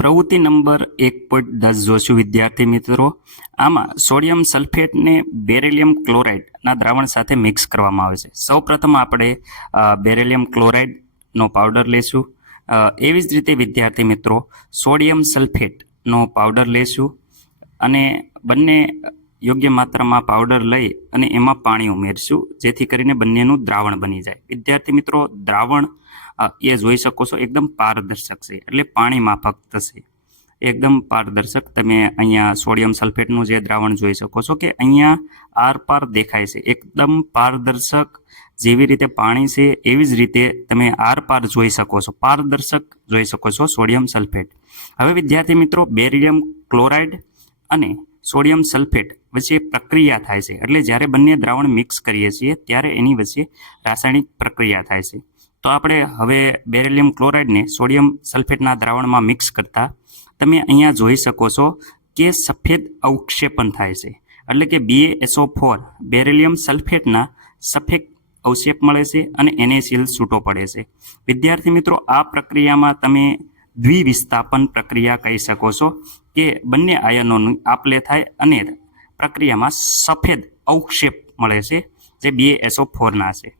પ્રવૃત્તિ નંબર 1.10 જોશું વિદ્યાર્થી મિત્રો. આમાં સોડિયમ સલ્ફેટને બેરિલિયમ ક્લોરાઇડના દ્રાવણ સાથે મિક્સ કરવામાં આવે છે. સૌપ્રથમ આપણે બેરિલિયમ ક્લોરાઇડનો પાવડર લેશું. એવી જ રીતે વિદ્યાર્થી મિત્રો સોડિયમ સલ્ફેટનો પાવડર લેશું અને બંને યોગ્ય માત્રામાં પાવડર લઈ અને એમાં પાણી ઉમેરશું, જેથી કરીને બંનેનું દ્રાવણ બની જાય. વિદ્યાર્થી મિત્રો દ્રાવણ એ જોઈ શકો છો એકદમ પારદર્શક છે, એટલે પાણી માફક થશે, એકદમ પારદર્શક. તમે અહીંયા સોડિયમ સલ્ફેટનું જે દ્રાવણ જોઈ શકો છો કે અહીંયા આર પાર દેખાય છે, એકદમ પારદર્શક. જેવી રીતે પાણી છે એવી જ રીતે તમે આર પાર જોઈ શકો છો, પારદર્શક જોઈ શકો છો સોડિયમ સલ્ફેટ. હવે વિદ્યાર્થી મિત્રો બેરિલિયમ ક્લોરાઇડ અને સોડિયમ સલ્ફેટ વચ્ચે પ્રક્રિયા થાય છે, એટલે જ્યારે બંને દ્રાવણ મિક્સ કરીએ છીએ ત્યારે એની વચ્ચે રાસાયણિક પ્રક્રિયા થાય છે. તો આપણે હવે બેરિલિયમ ક્લોરાઇડને સોડિયમ સલ્ફેટના દ્રાવણમાં મિક્સ કરતા તમે અહીંયા જોઈ શકો છો કે સફેદ અવક્ષેપણ થાય છે, એટલે કે BaSO4 બેરિલિયમ સલ્ફેટના સફેદ અવક્ષેપ મળે છે અને NaCl છૂટો પડે છે. વિદ્યાર્થી મિત્રો આ પ્રક્રિયામાં તમે દ્વિવિસ્થાપન પ્રક્રિયા કહી શકો છો કે બંને આયનોની આપલે થાય અને પ્રક્રિયામાં સફેદ અવક્ષેપ મળે છે જે BaSO4 ના છે.